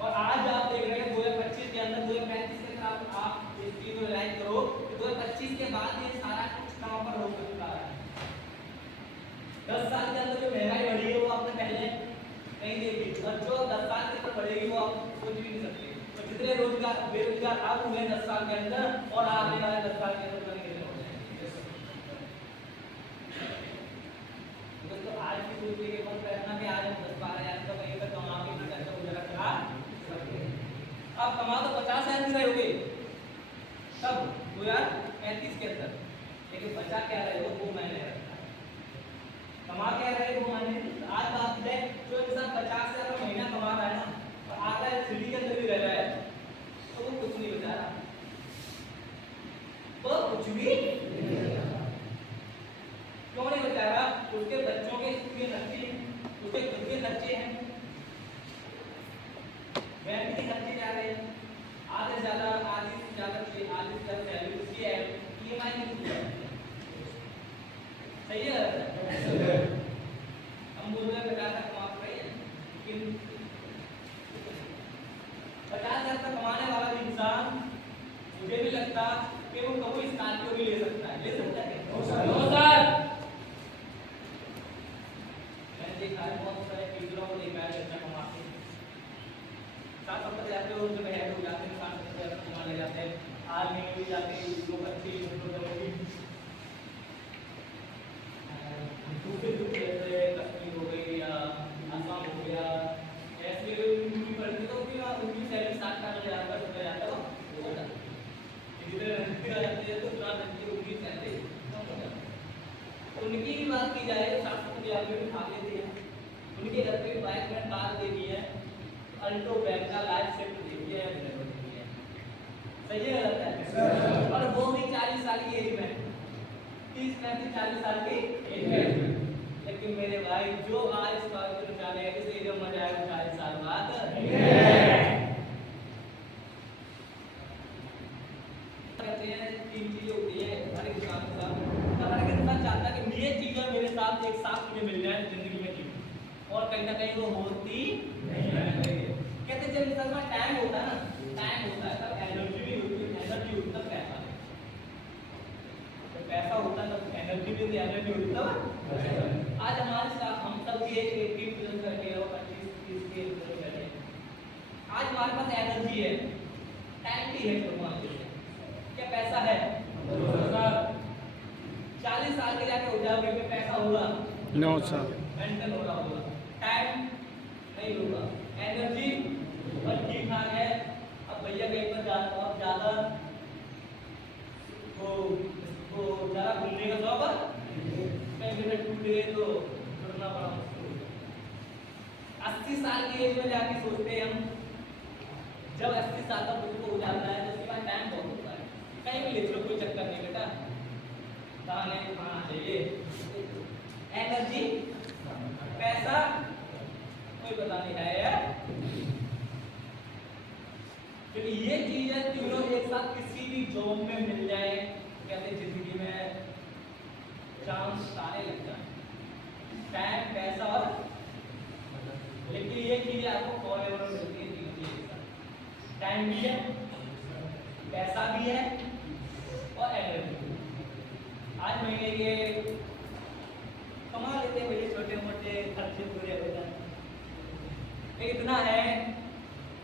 और आज आप देख रहे हैं 2025 के अंदर 2035 के अंदर आप इस चीज को रियलाइज करो 2025 के बाद ये सारा कुछ कहां पर हो सकता है। 10 साल के अंदर जो महंगाई बढ़ी है वो आपने पहले नहीं देखी और जो 10 साल के अंदर बढ़ेगी वो आप सोच भी नहीं सकते। तो जितने रोजगार बेरोजगार अब हुए 10 साल के अंदर और आने वाले 10 साल के अंदर बनेंगे तो आज की सोच के कौन करना कि आज हम 10-12 हज़ार का कहीं पर कमा के घर का गुजारा करा सकते हैं। अब कमा तो 50,000 भी रहे होगे तब 2035 के अंदर, लेकिन बचा क्या रहे हो वो मैंने रखा है। कमा क्या रहे वो मैंने आज बात है जो इंसान 50,000 का महीना कमा रहा है ना और आता है सिटी के अंदर भी रह रहा है तो वो कुछ नहीं बचा रहा, वो कुछ भी क्यों नहीं बचा रहा? उसके बच्चों के स्कूल के खर्चे, उसके खुद के खर्चे हैं, बैंक के खर्चे जा रहे हैं, आधे से ज्यादा सैलरी उसकी है, ईएमआई नहीं पूरा सही है। हम बोल रहे 50,000 कमा रहे हैं लेकिन 50,000 का कमाने वाला भी इंसान मुझे भी लगता कि वो कभी स्कॉर्पियो भी ले सकता है, ले सकता है नो सर। देखा है बहुत सारे टीचरों को देखा है अच्छा कमाते हैं 7-7 जाते हैं उनके हेड हो जाते हैं 7-7 कमाने जाते हैं, आर्मी में भी जाते हैं लोग अच्छी करेंगे जैसे कश्मीर हो गई या आसाम हो गया ऐसे उनकी पढ़ती तो उनकी सैलरी 60,000 का रुपया जाता हो जाता है तो उनकी सैलरी उनकी भी बात की जाए तो 7,000 में भी खा लेते हैं। उनके घर पे बाइक में कार दे दी है, अल्टो बैंक का लाइफ सेट दे दिया है, सही है गलत है? और वो भी 40 साल की एज में 30-40 साल की एज में। लेकिन मेरे भाई जो आज इस बात को निकाले इस एज में मजा आएगा 40 साल बाद कहते हैं 3 चीजें होती है हर एक इंसान के साथ। हर एक इंसान चाहता है कि ये चीजें मेरे साथ एक साथ मुझे मिल जाए जिंदगी में जीने और कहीं ना कहीं वो होती नहीं है। कहते हैं जब इंसान का टाइम होता है तब एनर्जी भी होती है, एनर्जी होती तब पैसा, जब पैसा होता है तब एनर्जी भी होती, एनर्जी होती तब। आज हमारे साथ हम सब ये 80% करके और 25-30 के करके आज हमारे पास एनर्जी है, टाइम भी है, क्या पैसा है? 40 साल के जाके हो जाओगे कि पैसा होगा? नो सर, मेंटल हो रहा होगा, टाइम नहीं होगा, एनर्जी बस ठीक ठाक है। अब भैया कहीं पर जाते हो आप ज़्यादा वो ज़्यादा घूमने का शौक है, कहीं भी टूट गए तो छोड़ना बड़ा मुश्किल होगा। 80 साल की एज में जाके सोचते हैं हम, जब 80 साल का बुजुर्ग हो जाता है तो उसके बाद टाइम बहुत होता है, कहीं भी ले चलो कोई चक्कर नहीं बेटा, खाने खाना चाहिए, एनर्जी पैसा कोई पता नहीं है यार। क्योंकि ये चीजें तीनों एक साथ किसी भी जॉब में मिल जाए कहते जिंदगी में चांस सारे लग जाए, टाइम पैसा और लेकिन ये चीजें आपको फॉरएवर मिलती है तीनों चीजें, टाइम भी है, पैसा भी है और एनर्जी। आज महीने के कमा लेते हैं भैया छोटे मोटे खर्चे पूरे हो जाए, इतना है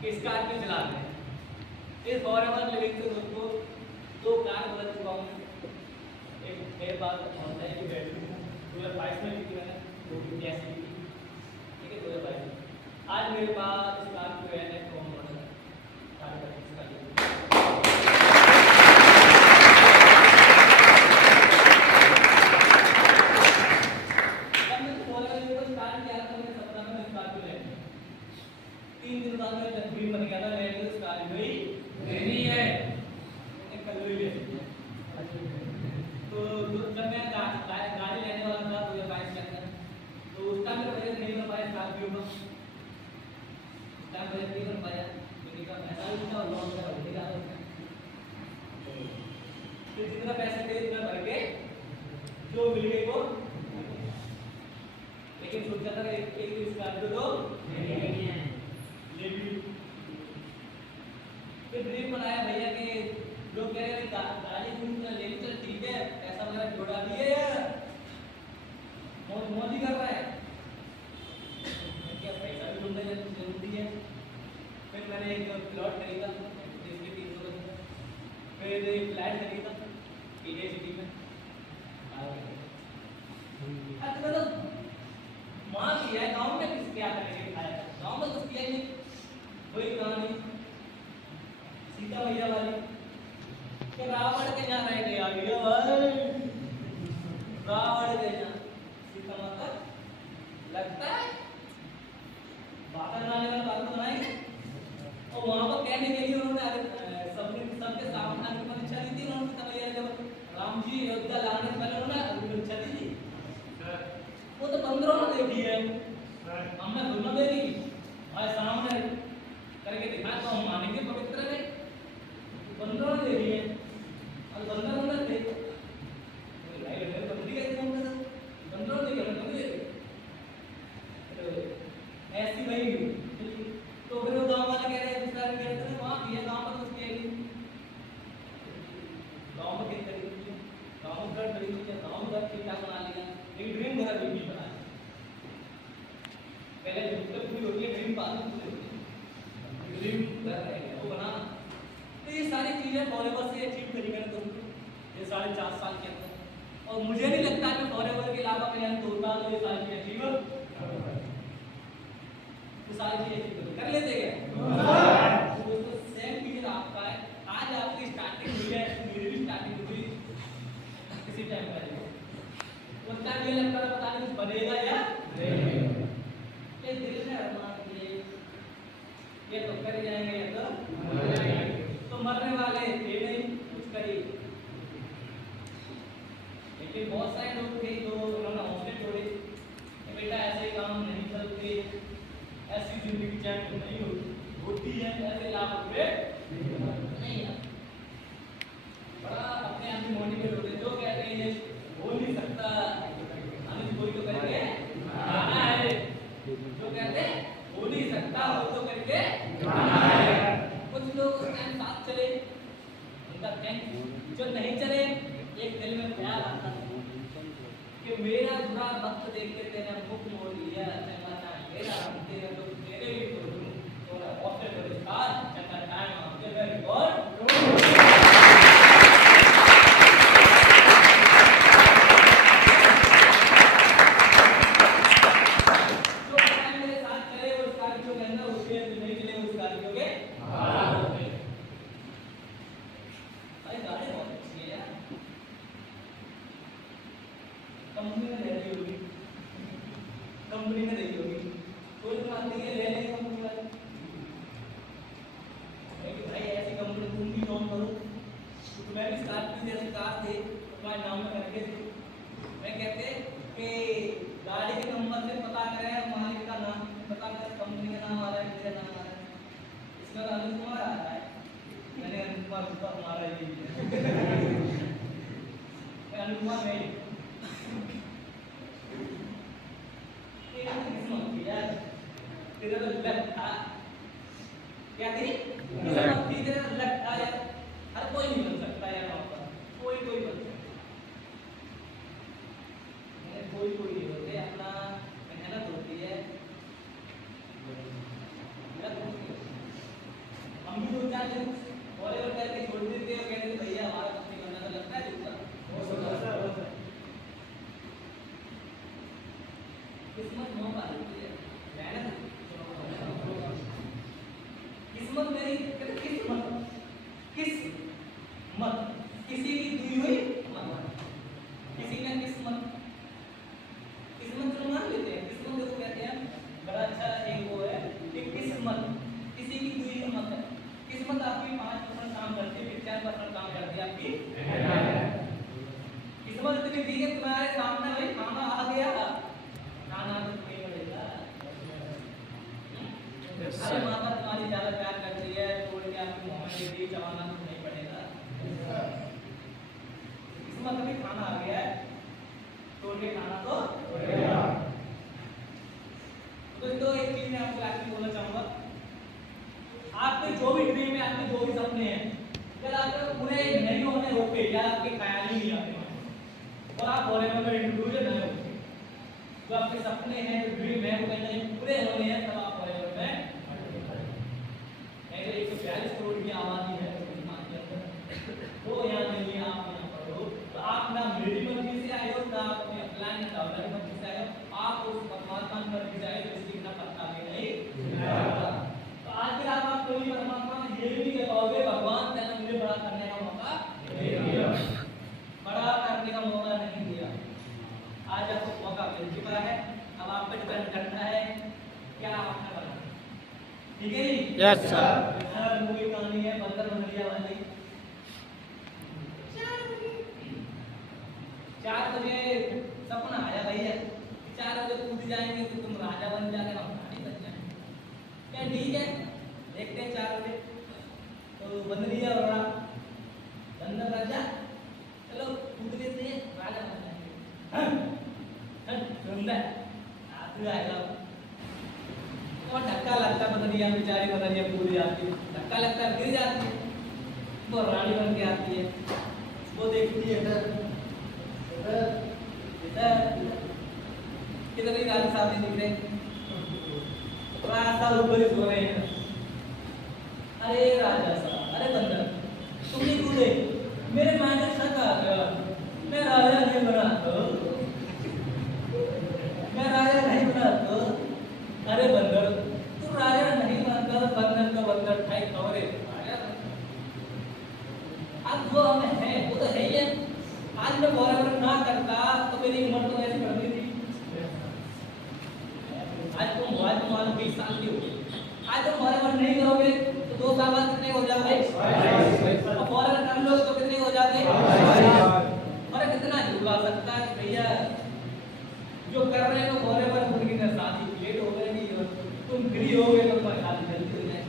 कि स्कॉर्पियो चलाते हैं। इस फॉरएवर लिविंग से दोस्तों 2 कार बदल चुका हूँ। एक मेरे पास होता है कि बैटरी 2022 में ली थी मैंने, 250 ली थी, ठीक है 2022 में। आज मेरे पास स्कॉर्पियो है कौन मॉडल है 425 का। जितना पैसे थे इतना भर के जो मिल गए वो, लेकिन सोचा था एक स्कॉर्पियो तो ले भी। फिर ड्रीम बनाया भैया के लोग कह रहे गाड़ी ले ली, चल ठीक है, पैसा वगैरह जोड़ा भी है यार, मौज ही कर रहा है, क्या पैसा भी ढूंढना जरूरी है। फिर मैंने एक प्लॉट खरीदा जिसके 300 गज, फिर एक फ्लैट खरीदा इंडिया सिटी में। अच्छा तो माँ किया है, गाँव में किस क्या करके खाया, गाँव में कुछ किया ही नहीं। वही कहानी सीता मैया वाली कि रावण के यहाँ रह गया रावण के यहाँ सीता माता लगता है बात बनाने वाला बात बनाएंगे। और वहां पर कहने के लिए उन्होंने सबके सामने की परीक्षा दी थी उन्होंने। सीता मैया जब राम जी अयोध्या लाने से पहले उन्होंने परीक्षा दी थी, वो तो 15 ने देखी है, हमने दोनों देखी और सामने करके दिखा तो हम मानेंगे पवित्र है। 15 ने देखी है और 15 ने देख लाइव है तो ठीक है, 15 ने देखी हमने देखी ऐसी भाई। तो फिर वो गांव वाले कह रहे हैं दूसरा भी कहते हैं वहां ये गांव पर कुछ कहेगी, गांव में कितने तरीके गांव में घर तरीके गांव घर ठीक ठाक बना लिया, एक ड्रीम घर भी नहीं बनाया। पहले जब पूरी होती है ड्रीम बाद में पूरी होती है, ड्रीम घर है वो बना। तो ये सारी चीजें फॉरएवर से अचीव करी मैंने तुमको ये 4.5 साल के अंदर, और मुझे नहीं लगता कि फॉरएवर के अलावा मेरे अंदर होता तो ये सारी चीजें अचीव सारी चीजें कर लेते हैं। तो सेम चीज आपका है, आज आपकी स्टार्टिंग हुई है, मेरी भी स्टार्टिंग हुई किसी टाइम पर, उतना ये लगता है पता नहीं कुछ बनेगा या दिल में अरमान ये तो कर जाएंगे तो मरने वाले थे नहीं, कुछ करिए। लेकिन बहुत सारे लोग थे जो उन्होंने हौसले छोड़े, बेटा ऐसे काम नहीं चलते, ऐसी जिंदगी चैन नहीं होती है, ऐसे लाभ हुए नहीं है। बड़ा अपने आप में मोटिवेट होते जो कहते हैं ये हो नहीं सकता, हमें कोई तो करके आना है, जो कहते हैं हो नहीं सकता वो तो करके आना है। कुछ लोग उस टाइम साथ चले, उनका थैंक। जो नहीं चले, एक दिल में प्यार आता है कि मेरा बुरा वक्त देख के तेरा मुख मोड़ लिया, मेरा तेरे तो तेरे भी तो थोड़ा ऑफर कर स्टार चक्कर टाइम आपके वेरी गुड। जो टाइम मेरे साथ चले वो स्कॉर्पियो के अंदर, उसके नहीं चले वो स्कॉर्पियो के अरे गाड़ी बहुत अच्छी है यार, कंपनी में ले रही होगी, कंपनी में देखी होगी, कोई तो मानती है ले लेंगे कंपनी वाले भाई ऐसी कंपनी तुम भी जॉब करो। तो मैं भी स्कॉर्पियो जैसी कार थे तुम्हारे नाम में करके थे, मैं कहते कि गाड़ी के नंबर से पता करें मालिक का नाम, पता करें कंपनी का नाम आ रहा है मेरा नाम आ रहा है, इसमें अनिल कुमार आ रहा है, मैंने अनिल कुमार हमारा अनिल कुमार नहीं तेरा तो लग था क्या थी तेरा लग था यार, हर कोई नहीं बन सकता यार, कोई कोई बन सकता, कोई कोई नहीं होते, अपना मेहनत होती है, हम भी 2-4 दिन बॉलीवुड करके छोड़ देते हैं, कहते थे भैया हमारा कंपनी बनना तो लगता है दूसरा किस्मत मौका देती है, मेहनत किस्मत मेरी किस्मत किस्मत किसी की दी हुई किसी का किस्मत किस्मत तो मान लेते हैं, किस्मत को कहते हैं बड़ा अच्छा एक वो है कि किस्मत किसी की दी हुई मत है। किस्मत आपकी 5% काम करती है, 50% काम करती है आपकी किस्मत इतनी दी है तुम्हारे सामने भाई खाना आ गया, खाना तो नहीं मिलेगा। अरे माता तुम्हारी ज्यादा प्यार करती है, छोड़ के आपकी मोहब्बत देती है, चबाना तो नहीं पड़ेगा। किस्मत में खाना आ गया है, छोड़ के खाना तो पड़ेगा। आपके सपने हैं, ड्रीम है, वो कहीं ना कहीं पूरे होने हैं, तब आप फॉरएवर में 142 करोड़ की आबादी है हिंदुस्तान के अंदर, वो यहाँ नहीं है, आप यहाँ पर हो, तो आप ना मेरी मर्जी से आए हो, ना अपने अप्लाई ना डाउनर की मर्जी से आए हो, आप उस परमात्मा की मर्जी से आए हो जिसकी बिना पत्ता भी नहीं हिलता। तो आज की रात आप कोई परमात्मा ये भी कह पाओगे भगवान तेने मुझे बड़ा करने का मौका नहीं दिया, बड़ा करने का मौका नहीं दिया। आज आपको मौका मिल चुका है, अब आप पे डिपेंड करता है क्या आपने बना, ठीक है जी? Yes sir. मूवी कहानी है बंदर बंदरिया वाली। 4 बजे सपना आया भैया, 4 बजे कूद जाएंगे तो तुम राजा बन जाओगे, हम रानी बन जाएंगे, क्या ठीक है? देखते हैं 4 बजे तो बंदरिया और बंदर राजा, चलो कूद लेते हैं, राजा बन जाएंगे। सुंदर आतू आएगा और धक्का लगता, बंदरिया बेचारी बंदरिया कूद जाती है, धक्का लगता गिर जाती है, वो रानी बन के आती है, वो देखती है इधर किधर ही राजा साहब दिख रहे, राजा साहब ऊपर ही सो रहे हैं। अरे राजा साहब, अरे बंदर तुमने कूदे, मेरे मायने शक आ गया, मैं राजा नहीं बना तो, मैं राजा नहीं बना तो। अरे बंदर तू राजा नहीं बनता, बंदर तो बंदर ठाई खबरे अब जो हमें है वो तो है ही है। आज मैं फॉरएवर ना करता तो मेरी उम्र तो ऐसी बढ़ती थी, आज तुम 20 साल की हो गई, आज तुम फॉरएवर नहीं करोगे तो 2 साल बाद कितने हो जाओगे? और फॉरएवर कर लो तो कितने हो जाते? अरे कितना झूला सकता है भैया, जो कर रहे हैं फॉरएवर उनकी शादी लेट हो गई, तुम फ्री हो गए तो तुम्हारी शादी जल्दी हो जाए।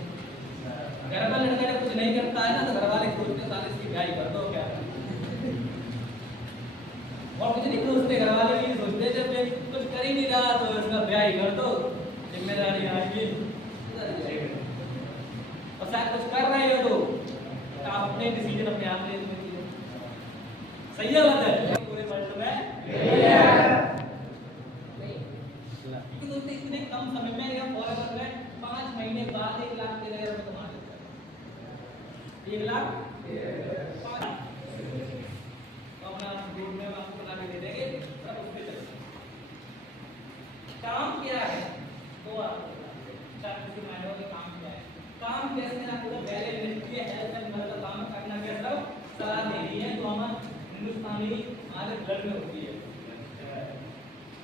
घर का लड़का जब कुछ नहीं करता है ना तो घर वाले सोचते साले इसकी ब्याह कर दो क्या, और कुछ नहीं सोचते घर वाले भी सोचते जब कुछ कर ही नहीं रहा तो इसका ब्याह ही कर दो, जिम्मेदारी आएगी। और शायद कुछ कर रहे हो तो आप अपने डिसीजन अपने आप ले लो, सही है बात है? पूरे वर्ल्ड में कि दोस्तों इतने कम समय में या फॉरएवर में 5 महीने बाद 1 लाख के जगह में कमा लेते हैं, 1 लाख 5 तो अपना ग्रुप में आपको बना के दे देंगे, सब उस पे चलते काम क्या है तो आपको चार किसी मायने में काम क्या है, काम कैसे ना पूरा पहले मिलिट्री हेल्थ एंड मदद का काम करना क्या सब सलाह दे रही है, तो हमारे हिंदुस्तानी हमारे ब्लड में होती है।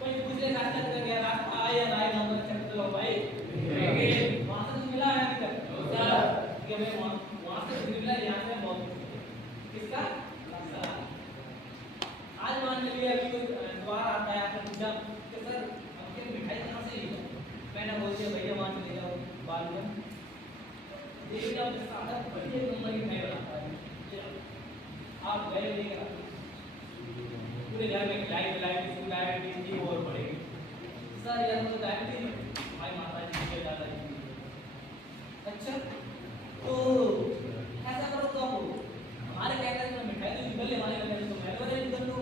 कोई पूछे रास्ता चल गया, रास्ता आया राय नंबर चेक करो भाई, वहां से मिला है अभी तक कि मैं वहां से मिला, यहाँ से बहुत किसका आज मान लीजिए अभी कोई द्वार आता है, आपने पूछा कि सर हमके मिठाई कहाँ से ली, मैंने बोल दिया भैया वहाँ से ले जाओ बालूगंज, ये जब सादा बढ़िया नंबर की मिठाई बनाता है, आप गए लेकर पूरे घर में डायबिटीज और बढ़ेगी। सर यार मुझे डायबिटीज भाई माता जी के दादा जी, अच्छा तो ऐसा करो तो आप हमारे कहते हैं मिठाई तो निकल ले, हमारे कहते हैं तो मैं तो नहीं कर लो,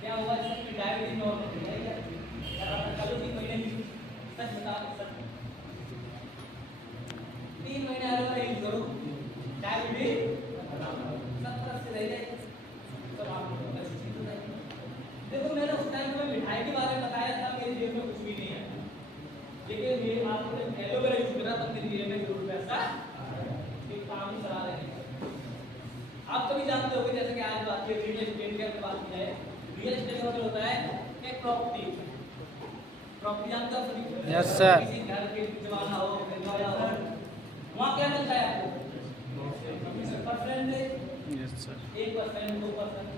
क्या हुआ इसमें डायबिटीज नॉर्मल हो जाएगा चलो 3 महीने की सच बता सच 3 महीने आगे का यूज करो, डायबिटीज 70 से रह जाए, सब आपको देखो मैंने उस टाइम में मिठाई के बारे में बताया था, मेरी जेब में कुछ भी नहीं है, लेकिन ये आपने एलोवेरा यूज करा तो मेरी जेब में जरूर पैसा एक काम ही चला रहे हैं। आप सभी जानते होंगे जैसे कि आज बात की रियल एस्टेट की बात की जाए, रियल एस्टेट मतलब होता है एक प्रॉपर्टी, प्रॉपर्टी जानते हो सभी? Yes sir. किसी घर के जमाना हो खरीदवाना हो, वहाँ क्या मिलता है आपको? Percentage, yes sir. 1% 2%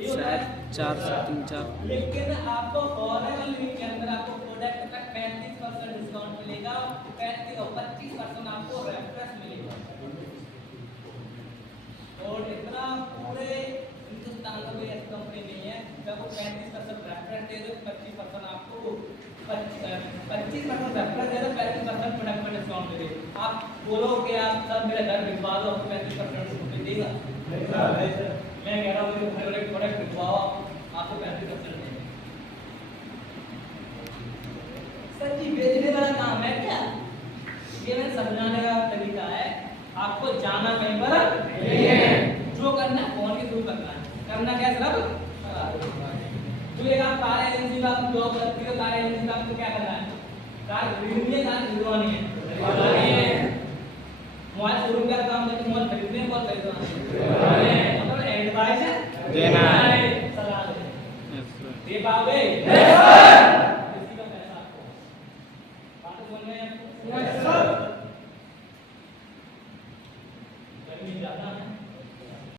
शायद 4 से 3-4, लेकिन आपको फॉरेन लिंक के अंदर आपको प्रोडक्ट तक 35% डिस्काउंट मिलेगा, 35 और 25% आपको रेफरेंस मिलेगा, और इतना पूरे हिंदुस्तान में कोई ऐसी कंपनी नहीं है जब वो 35% रेफरेंस दे दो, 25% आपको 25% रेफरेंस दे दो, 35% प्रोडक्ट में डिस्काउंट दे दे। आप बोलो कि आप सर मेरा घर बिकवा दो, आपको 35% डिस्काउंट देगा, मैं कह रहा हूँ कि प्रोडक्ट बिकवाओ, आपको 35% देंगे। तो तू एक आप कार एजेंसी में आप जॉब करती हो, कार एजेंसी में आपको क्या करना है? कार खरीदनी है, कार खरीदवानी है। मोबाइल शोरूम का काम है, मोबाइल खरीदने है, मोबाइल खरीदवाना है। मतलब एडवाइस है, देना है। सलाह देना। Yes sir. दे पाओगे?